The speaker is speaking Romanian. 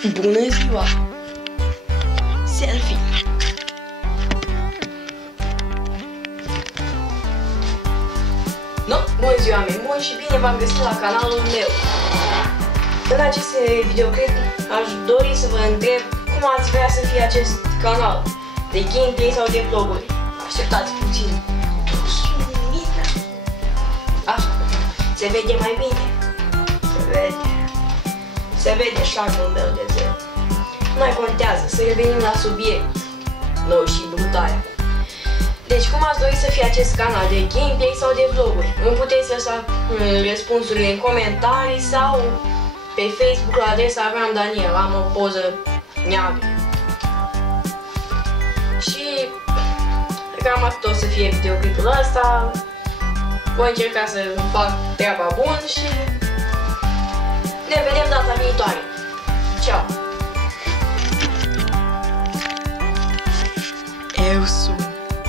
Bună ziua! Selfie! No, bună ziua, oameni buni, și bine v-am găsit la canalul meu. În acest videoclip aș dori să vă întreb cum ați vrea să fie acest canal, de gameplay sau de vloguri. Așteptați puțin. Așa, se vede mai bine. Se vede șarmul meu de zel. Nu mai contează, să revenim la subiect. Nou și brutale. Deci, cum ați dori să fie acest canal, de gameplay sau de vloguri? Îmi puteți lăsa răspunsurile în comentarii sau pe Facebook la adresa Avram Daniel. Am o poză neagră. Și cam atât o să fie videoclipul ăsta. Voi încerca să fac treaba bun și ne vedem data viitoare. Ciao! Eu sunt